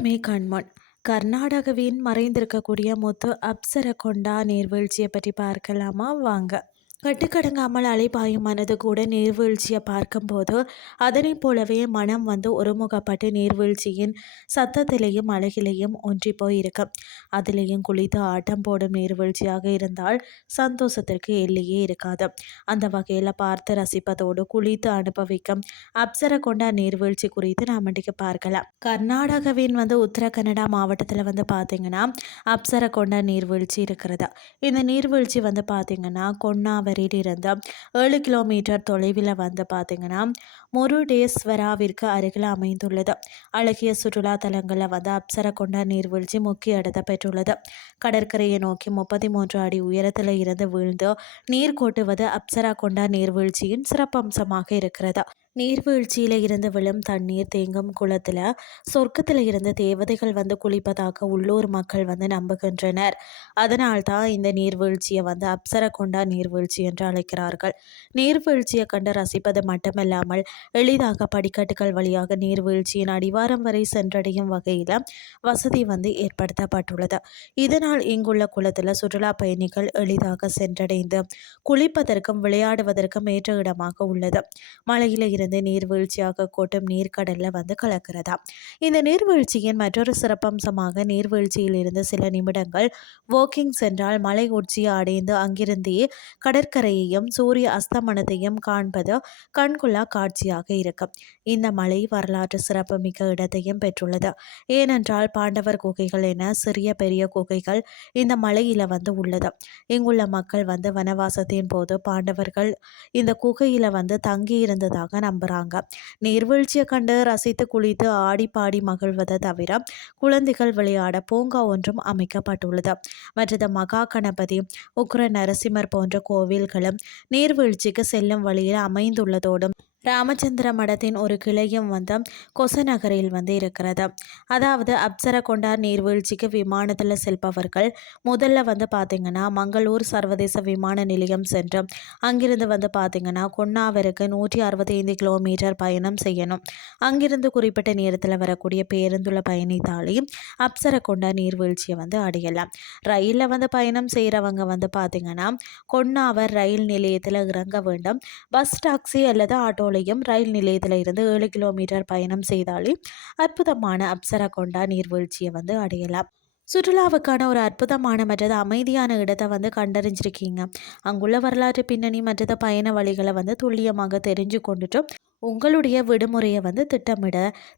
உலகமே கண்மண். கர்நாடகாவின் மறைந்திருக்கக்கூடிய முத்து அப்சரகொண்டா நீர்வீழ்ச்சியை பற்றி பார்க்கலாமா வாங்க. கட்டுக்கடங்காமல் அலைபாயும் மனது கூட நீர்வீழ்ச்சியை பார்க்கும்போது அதனைப் போலவே மனம் ஒருமுகப்பட்டு நீர்வீழ்ச்சியின் சத்தத்திலையும் அழகிலையும் ஒன்றி போயிருக்கு. அதிலையும் குளித்து ஆட்டம் போடும் நீர்வீழ்ச்சியாக இருந்தால் சந்தோஷத்திற்கு எல்லையே இருக்காது. அந்த வகையில் பார்த்து ரசிப்பதோடு குளித்து அனுபவிக்கும் அப்சரகொண்டா நீர்வீழ்ச்சி குறித்து நாம் இன்றைக்கு பார்க்கலாம். கர்நாடகாவின் உத்தரகன்னடா மாவட்டத்தில் பார்த்தீங்கன்னா அப்சரகொண்டா நீர்வீழ்ச்சி இருக்கிறதா. இந்த நீர்வீழ்ச்சி பார்த்தீங்கன்னா கொன்னாவரிலிருந்து 7 கிலோமீட்டர் தொலைவில் பார்த்தீங்கன்னா முருடேஸ்வராவிற்கு அருகில் அமைந்துள்ளது. அழகிய சுற்றுலா தலங்களில் அப்சரகொண்டா நீர்வீழ்ச்சி முக்கிய இடத்தை பெற்றுள்ளது. கடற்கரையை நோக்கி 33 அடி உயரத்தில் இருந்து வீழ்ந்து நீர் கொட்டுவது அப்சரகொண்டா நீர்வீழ்ச்சியின் சிறப்பம்சமாக இருக்கிறது. நீர்வீழ்ச்சியில இருந்து விழும் தண்ணீர் தேங்கும் குளத்தில் சொர்க்கத்தில் இருந்து தேவதைகள் குளிப்பதாக உள்ளூர் மக்கள் நம்புகின்றனர். அதனால்தான் இந்த நீர்வீழ்ச்சியை அப்சரகொண்டா நீர்வீழ்ச்சி என்று அழைக்கிறார்கள். நீர்வீழ்ச்சியை கண்டு ரசிப்பது மட்டுமல்லாமல் எளிதாக படிக்கட்டுகள் வழியாக நீர்வீழ்ச்சியின் அடிவாரம் வரை சென்றடையும் வகையில் வசதி ஏற்படுத்தப்பட்டுள்ளது. இதனால் இங்குள்ள குளத்தில் சுற்றுலா பயணிகள் எளிதாக சென்றடைந்து குளிப்பதற்கும் விளையாடுவதற்கும் ஏற்ற இடமாக உள்ளது. மலையில இருந்து நீர்வீழ்ச்சியாக கொட்டும் நீர்க்கடல்ல கலக்கிறதா. இந்த நீர்வீழ்ச்சியின் மற்றொரு சிறப்பம்சமாக நீர்வீழ்ச்சியில் இருந்து சில நிமிடங்கள் வாக்கிங் சென்றால் மலை உச்சியை அடைந்து அங்கிருந்தே கடற்கரையையும் சூரிய அஸ்தமனத்தையும் காண்பது கண்கொள்ளா காட்சியாக இருக்கும். இந்த மலை வரலாற்று சிறப்பு மிக்க இடத்தையும் பெற்றுள்ளது. ஏனென்றால் பாண்டவர் குகைகள் என சிறிய பெரிய குகைகள் இந்த மலையில உள்ளது. இங்குள்ள மக்கள் வனவாசத்தின் போது பாண்டவர்கள் இந்த குகையில தங்கி இருந்ததாக நம்புறாங்க. நீர்வீழ்ச்சியை கண்டு ரசித்து குளித்து ஆடி பாடி மகிழ்வதை தவிர குழந்தைகள் விளையாட பூங்கா ஒன்றும் அமைக்கப்பட்டுள்ளது. மற்றது மகா கணபதி, உக்ர நரசிம்மர் போன்ற கோவில்களும் நீர்வீழ்ச்சிக்கு செல்லும் வழியில் அமைந்துள்ளதோடும் ராமச்சந்திர மடத்தின் ஒரு கிளையும் கொசநகரில் இருக்கிறது. அதாவது அப்சரகொண்டா நீர்வீழ்ச்சிக்கு விமானத்தில் செல்பவர்கள் முதல்ல பார்த்தீங்கன்னா மங்களூர் சர்வதேச விமான நிலையம் சென்று அங்கிருந்து பார்த்தீங்கன்னா கொன்னாவருக்கு 165 கிலோமீட்டர் பயணம் செய்யணும். அங்கிருந்து குறிப்பிட்ட நேரத்தில் வரக்கூடிய பேருந்துல பயணித்தாலே அப்சரகொண்டா நீர்வீழ்ச்சியை அடையலாம். ரயிலில் பயணம் செய்கிறவங்க பார்த்தீங்கன்னா கொன்னாவர் ரயில் நிலையத்தில் இறங்க வேண்டும். பஸ், டாக்ஸி அல்லது ஆட்டோ ரயில் நிலையத்தில் இருந்து 7 கிலோமீட்டர் பயணம் செய்தாலே அற்புதமான அப்சரகொண்டா நீர்வீழ்ச்சியை அடையலாம். சுற்றுலாவுக்கான ஒரு அற்புதமான மற்றது அமைதியான இடத்தை கண்டறிஞ்சிருக்கீங்க. அங்குள்ள வரலாற்று பின்னணி மற்றது பயண வழிகளை துல்லியமாக தெரிஞ்சு கொண்டுட்டு உங்களுடைய விடுமுறையை திட்டமிட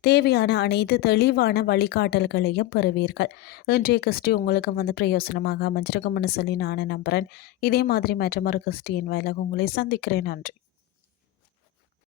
தேவையான அனைத்து தெளிவான வழிகாட்டல்களையும் பெறுவீர்கள். இன்றைய கிறிஸ்டி உங்களுக்கு பிரயோசனமாக அமைஞ்சிருக்கும்னு சொல்லி நான் நம்புகிறேன். இதே மாதிரி மற்றொரு கிறிஸ்டியின் வேலை உங்களை சந்திக்கிறேன். நன்றி.